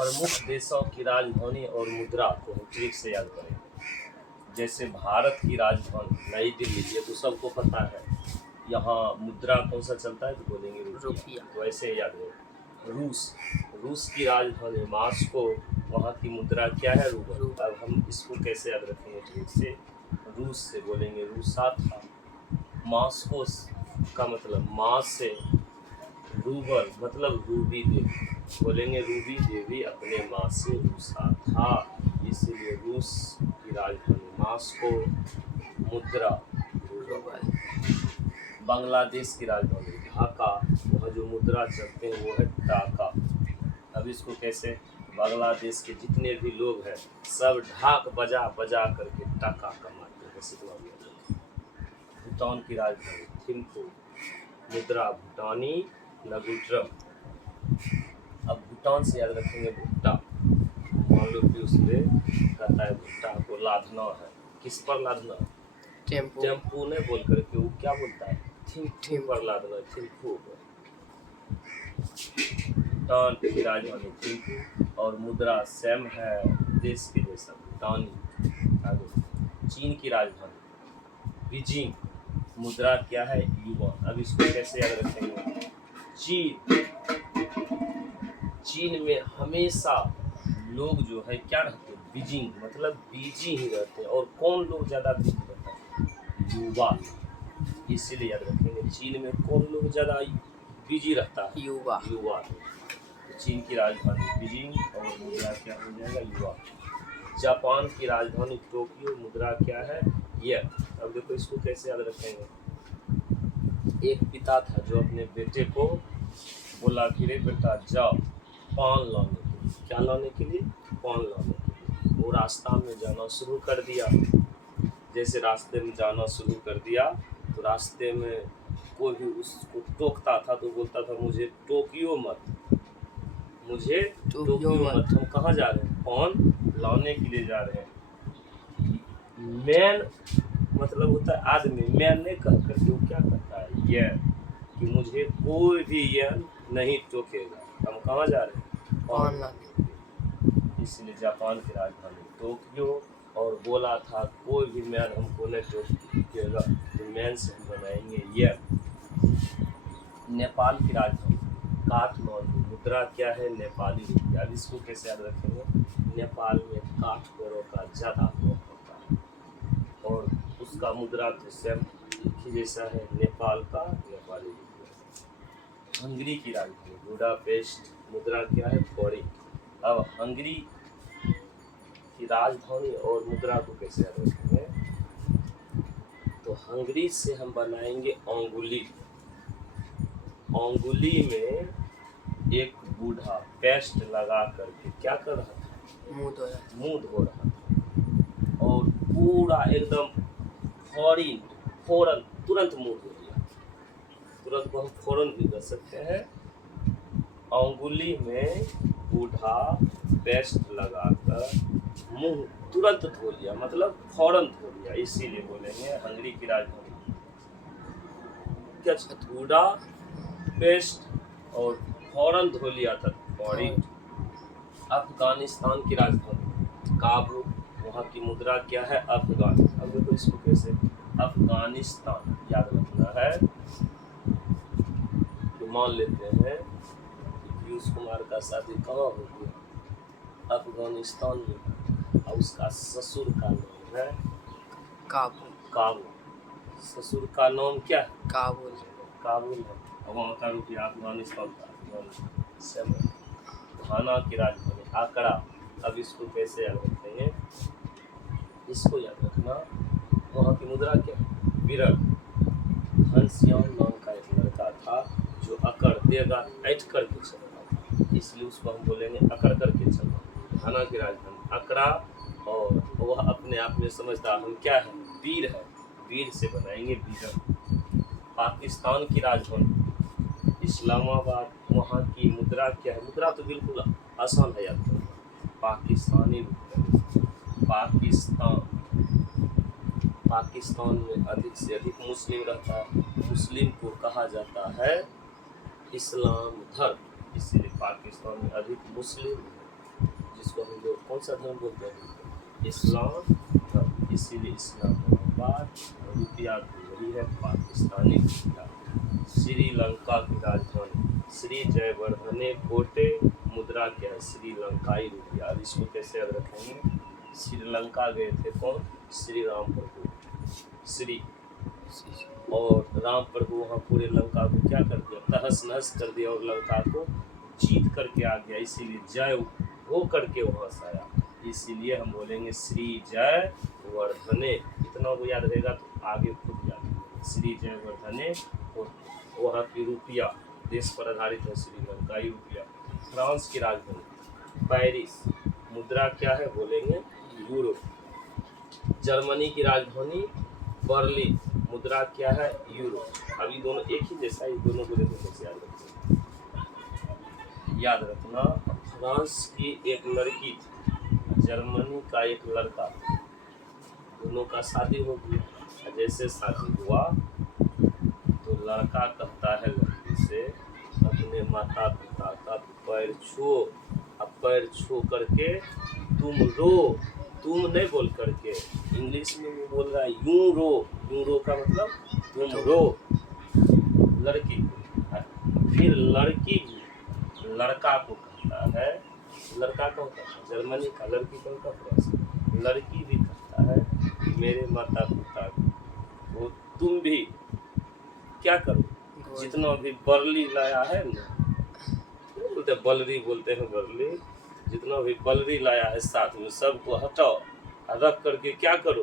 प्रमुख देशों की राजधानी और मुद्रा को हम ट्रिक से याद करें। जैसे भारत की राजधानी नई दिल्ली, ये तो सबको पता है। यहाँ मुद्रा कौन सा चलता है तो बोलेंगे रुपया, तो ऐसे याद रहे। रूस की राजधानी मॉस्को, वहाँ की मुद्रा क्या है? रूबल। अब हम इसको कैसे याद रखेंगे ट्रिक से? रूस से बोलेंगे रूसा था। मॉस्को का मतलब माँ से, रूबल मतलब रूबी देवी, बोलेंगे रूबी देवी अपने माँ से रूसा था, इसलिए रूस की राजधानी मॉस्को, मुद्रा रूबल। बांग्लादेश की राजधानी ढाका, वह जो मुद्रा चलते हैं वो है टाका। अब इसको कैसे? बांग्लादेश के जितने भी लोग हैं सब ढाक बजा बजा करके टाका कमाते हैं। भूटान की राजधानी थिम्पू, मुद्रा भूटानी नगुट्रम। अब भूटान से याद रखेंगे भुट्टा। मान लो कि उसमें कहता है भुट्टा को लादना है, किस पर लादना? टेम्पू ने बोल करके वो क्या बोलता है? थिम्पू पर लादना, थिम्पू पर। भूटान की राजधानी थिम्पू और मुद्रा सेम है देश के जैसा भूटानी। आगे चीन की राजधानी बीजिंग, मुद्रा क्या है? युआन। अब इसको कैसे याद रखेंगे? चीन में हमेशा लोग जो है क्या रहते हैं? बीजिंग मतलब बिजी ही रहते हैं। और कौन लोग ज़्यादा बिजी रहता है? युवा। इसीलिए याद रखेंगे चीन में कौन लोग ज़्यादा बिजी रहता है? युवा। तो चीन की राजधानी बीजिंग और मुद्रा क्या हो जाएगा? युवा। जापान की राजधानी टोक्यो, मुद्रा क्या है? येन। अब देखो इसको कैसे याद रखेंगे? एक पिता था जो अपने बेटे को बोला कि रे बेटा जाओ पान लाने के लिए। क्या लाने के लिए? पान लाने के लिए। वो रास्ता में जाना शुरू कर दिया। जैसे रास्ते में जाना शुरू कर दिया तो रास्ते में कोई भी उसको टोकता था तो बोलता था मुझे टोकियो मत, मुझे टोकियो मत। हम कहाँ जा रहे हैं? पान लाने के लिए जा रहे हैं। मैन मतलब होता है आदमी, मैन नहीं कह करके वो क्या करता है? ये कि मुझे कोई भी ये नहीं टोकेगा। हम कहाँ जा रहे हैं? पान लाने। इसलिए जापान की राजधानी टोक्यो और बोला था कोई भी मैन हमको नहीं टोकेगा, तो मैन से हम बनाएंगे ये। नेपाल की राजधानी काठमांडू, मुद्रा क्या है? नेपाली रुपया। अब इसको कैसे याद रखेंगे? नेपाल में काठगोरों का ज़्यादा उपयोग होता है और उसका मुद्रा तो सेम ही जैसा है नेपाल का, नेपाली रुपया। हंगरी की राजधानी बुडापेस्ट, मुद्रा क्या है? फोरिंग। अब हंगरी की राजधानी और मुद्रा को कैसे याद रखेंगे? तो हंगरी से हम बनाएंगे अंगुली। अंगुली में एक बूढ़ा पेस्ट लगा करके क्या कर रहा था? मुंह धो रहा था और पूरा एकदम फौरन तुरंत मुंह धो लिया। तुरंत को हम फौरन भी कर सकते हैं। अंगुली में बूढ़ा पेस्ट लगाकर मुंह तुरंत धो लिया, मतलब फौरन धो लिया, इसीलिए बोलेंगे हंगरी की राजधानी क्या? बूढ़ा पेस्ट और फौरन धो लिया था, फौरन। अफगानिस्तान की राजधानी काबुल, वहाँ की मुद्रा क्या है? अफगान। अब देखो इसको कैसे? अफगानिस्तान याद रखना है। तो मान लेते हैं कि पीयूष कुमार का शादी कहाँ हो गया? अफगानिस्तान में, और उसका ससुर का नाम है काबुल। ससुर का नाम क्या है? काबुल है। वहाँ का रुपया अफगानिस्तान का। घाना की राजधानी आकड़ा। अब इसको कैसे याद रखेंगे? इसको याद रखना, वहाँ की मुद्रा क्या है? विरल। घनश्याम नाम का एक लड़का था जो अकड़ देगा ऐठ करके चलता, इसलिए उसको हम बोलेंगे अकड़ करके चलना। घाना की राजधानी अकड़ा और वह अपने आप में समझता हम क्या है? वीर है। वीर से बनाएंगे विरल। पाकिस्तान की राजधानी इस्लामाबाद, वहाँ की मुद्रा क्या है? मुद्रा तो बिल्कुल आसान है याद करना, पाकिस्तानी रुपया। पाकिस्तान में अधिक से अधिक मुस्लिम रहता है। मुस्लिम को कहा जाता है इस्लाम धर्म, इसलिए पाकिस्तान में अधिक मुस्लिम। जिसको हम लोग कौन सा धर्म बोलते हैं, इस्लाम धर्म, इसीलिए इस्लामाबाद। रुपया तो वही है पाकिस्तानी रुपया। श्रीलंका की राजधानी श्री जयवर्धने कोटे, मुद्रा क्या है, श्रीलंकाई रुपया। अब इसको कैसे याद रखेंगे, श्रीलंका गए थे कौन, श्री राम प्रभु, श्री, और राम प्रभु वहाँ पूरे लंका को क्या कर दिया, तहस नहस कर दिया और लंका को जीत करके आ गया, इसीलिए जय हो करके वहाँ से आया। इसीलिए हम बोलेंगे श्री जय वर्धने। इतना को याद रहेगा तो आगे खुद याद, श्री जय वर्धने। और वहाँ की रुपया देश पर आधारित है, श्रीलंकाई रुपया। फ्रांस की राजधानी पेरिस, मुद्रा क्या है, बोलेंगे यूरो। जर्मनी की राजधानी बर्लिन, मुद्रा क्या है, यूरो। अभी दोनों एक ही जैसा, ये दोनों को देखो कैसे याद रखना, याद रखना। फ्रांस की एक लड़की, जर्मनी का एक लड़का, दोनों का शादी हो गया। जैसे शादी हुआ तो लड़का कहता है लड़की से अपने माता पिता का पैर छू, अब पैर छू करके तुम रो, तुम नहीं बोल करके, इंग्लिश में वो बोल रहा है यूं रो, यूं रो का मतलब तुम रो, लड़की को। फिर लड़की लड़का को कहता है, लड़का कौन कहता है, जर्मनी का, लड़की कौन कहता है, लड़की भी कहता है कि मेरे माता पिता को तुम भी क्या करो, जितना भी बरली लाया है ना, बोलते बलरी बोलते हैं, बरली, जितना भी बलरी लाया है साथ में सबको हटाओ, रख करके क्या करो,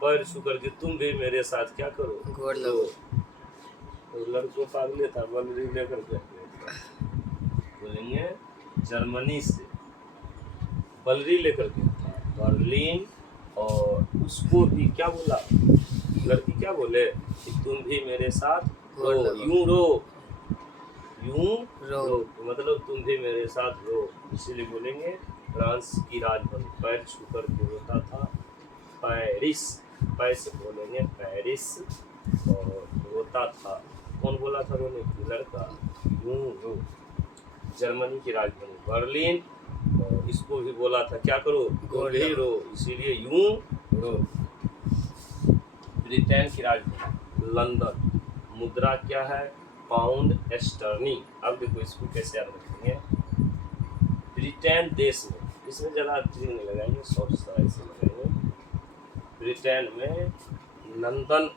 पैर छू करके तुम भी मेरे साथ क्या करो, तो लड़कों पागले था, बलरी लेकर के बोलेंगे जर्मनी से बलरी लेकर के बर्लिन, और उसको भी क्या बोला, लड़की क्या बोले कि तुम भी मेरे साथ रो, यूं रो, यूं रो, मतलब तुम भी मेरे साथ रो। इसीलिए बोलेंगे फ्रांस की राजधानी, पैर छू कर के रोता था पेरिस, पैसे बोलेंगे पेरिस, और रोता था, कौन बोला था रोने की, लड़का, यूं रो। जर्मनी की राजधानी बर्लिन, और इसको भी बोला था क्या करो, गोली रो, इसीलिए यूं रो। ब्रिटेन की राजधानी लंदन, मुद्रा क्या है, पाउंड स्टर्लिंग। अब देखो इसको कैसे याद रखेंगे, ब्रिटेन देश में, इसमें ज़्यादा चीज़ नहीं लगाएंगे, शॉर्ट सा ऐसे लगाएंगे। ब्रिटेन में लंदन,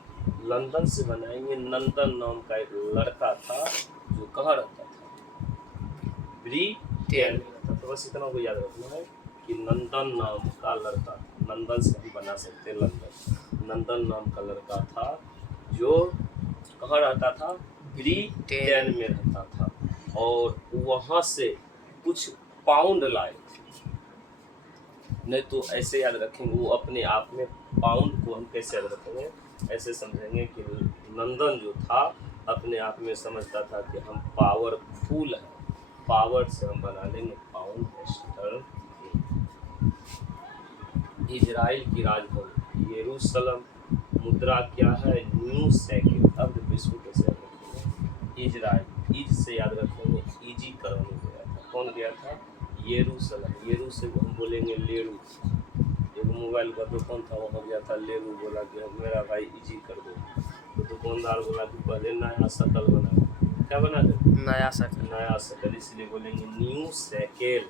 लंदन से बनाएंगे, नंदन नाम का एक लड़का था जो कहाँ रहता था, ब्रिटेन में रहता। तो बस इतना को याद रखना है कि नंदन नाम का लड़का, नंदन से हम बना सकते हैं लंदन, नंदन नाम का लड़का था जो कहाँ रहता था, ब्रिटेन में रहता था, और वहाँ से कुछ पाउंड लाए, नहीं तो ऐसे याद रखेंगे वो अपने आप में, पाउंड को हम कैसे याद रखेंगे, ऐसे समझेंगे कि नंदन जो था अपने आप में समझता था कि हम पावरफुल है, पावर से हम बना लेंगे पाउंड स्टर्लिंग। इजराइल की राजधानी यरूशलेम, मुद्रा क्या है, न्यू सेकेंड। अब देखो इसको कैसे याद रखेंगे, इजराइल, ईज से याद रखेंगे, ईजी करने गया था, कौन गया था, यरूशलेम, येरू से हम बोलेंगे लेरू। एक मोबाइल का दुकान था, वहाँ गया था लेरू, बोला कि मेरा भाई ईजी कर दो, तो दुकानदार बोला कि पहले नया शकल बना, क्या बना दे, नया शकल, नया शकल, इसलिए बोलेंगे न्यू सेकेल।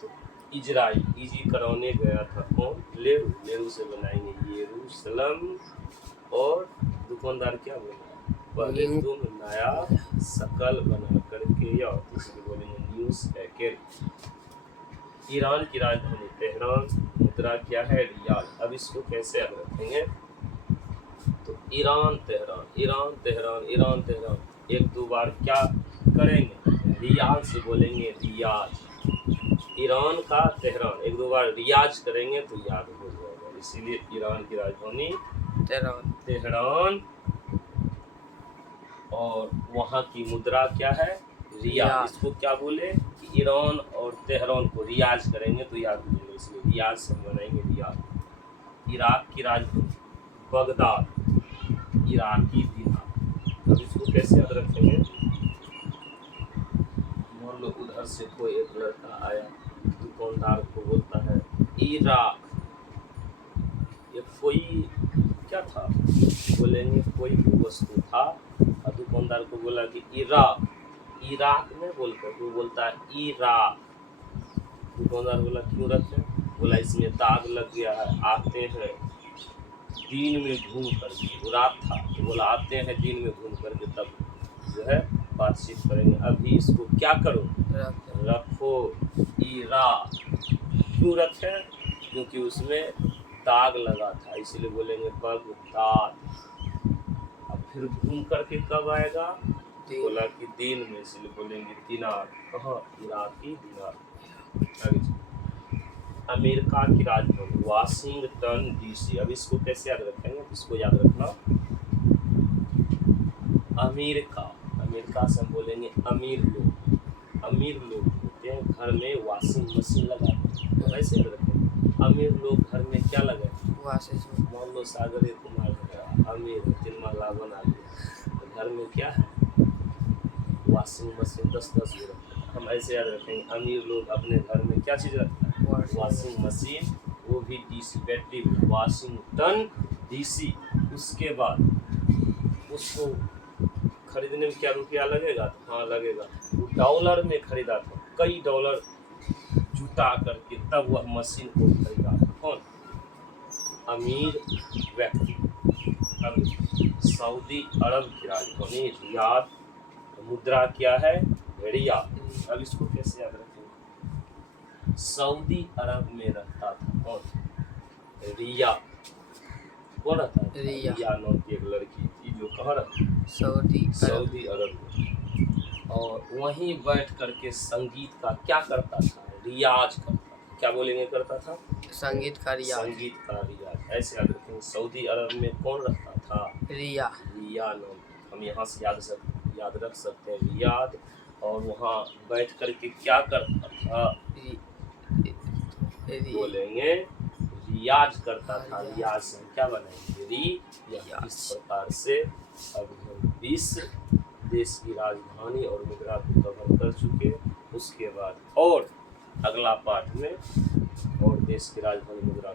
तो इजराइल ईजी कराने गया था कौन, लेरू, लेरू से बनाएंगे यरूशलेम, और दुकानदार क्या बोला, पहले तुम नया शकल बना करके आओ, इसलिए बोलेंगे न्यू सेकेल। ईरान की राजधानी तेहरान, मुद्रा क्या है, रियाल। अब इसको कैसे याद रखेंगे, तो Iran Tehran, Iran Tehran, Iran Tehran, एक दो बार क्या करेंगे, रियाज से बोलेंगे रियाज, ईरान का तेहरान, एक दो बार रियाज करेंगे तो याद हो जाएगा, इसीलिए ईरान की राजधानी तेहरान, तेहरान, और वहाँ की मुद्रा क्या है, रियाल। इसको क्या बोले कि ईरान और तेहरान को रियाज करेंगे तो याद हो जाएगा, इसलिए रियाज से बनाएंगे रियाज। इराक की राजधानी बगदाद, इराकी दिनार। अब इसको कैसे याद रखेंगे, मान लो उधर से कोई एक लड़का आया, दुकानदार को बोलता है इराक। ये कोई क्या था, बोलेंगे कोई भी वस्तु था, और दुकानदार को बोला कि इराक, इराक में बोलकर वो बोलता है इराक। दुकानदार बोला क्यों रखे, बोला इसमें दाग लग गया है, आते हैं दिन में घूम करके, वो रात था तो बोला आते हैं दिन में घूम करके तब जो है बातचीत करेंगे, अभी इसको क्या करो, रखो इराक। क्यों रखे, क्योंकि उसमें दाग लगा था, इसलिए बोलेंगे बगदाद। अब फिर घूम करके कब आएगा, बोला कि दिन में, इसलिए बोलेंगे दिनार। कहाँ, इराकी दिनार। आगे चलो। अमेरिका की राजधानी वाशिंगटन डीसी। अब इसको कैसे याद रखेंगे, इसको याद रखना, अमेरिका, अमेरिका से हम बोलेंगे अमीर लोग। अमीर लोग होते हैं घर में वॉशिंग मशीन लगाते हैं, वैसे याद रखेंगे। अमीर लोग घर में क्या लगाए, मान लो सागर कुमार अमीर 3 महला बना दिया, तो घर में क्या है, वॉशिंग मशीन 10-10 गो रखते हैं। हम ऐसे याद रखेंगे, अमीर लोग अपने घर में क्या चीज़ रखता है, वॉशिंग मशीन, वो भी डीसी बैटरी, वाशिंगटन डीसी। उसके बाद उसको खरीदने में क्या रुपया लगेगा, हाँ लगेगा, वो डॉलर में खरीदा था, कई डॉलर जुटा करके तब वह मशीन को खरीदा था। कौन, अमीर व्यक्ति। अब सऊदी अरब की राजधानी रियाद, मुद्रा क्या है, रियाद। अब इसको कैसे याद रखेंगे, सऊदी अरब में रहता था कौन, रिया। कौन रहता है, रिया नाम की एक लड़की थी जो कहाँ रहती, सऊदी अरब में, और वहीं बैठ करके संगीत का क्या करता था, रियाज करता था। क्या बोलेंगे, करता था संगीत का रियाज, संगीत का रियाज। ऐसे याद रखेंगे, सऊदी अरब में कौन रहता था, रिया, रिया नाम। हम यहाँ से याद रख सकते हैं रियाद, और वहाँ बैठ करके क्या करता था, बोलेंगे रियाज करता था। रियाज से क्या बनाएंगे, रियाज। इस प्रकार से अब हम 20 देश की राजधानी और मुद्रा को कवर कर चुके। उसके बाद और अगला पार्ट में और देश की राजधानी मुद्रा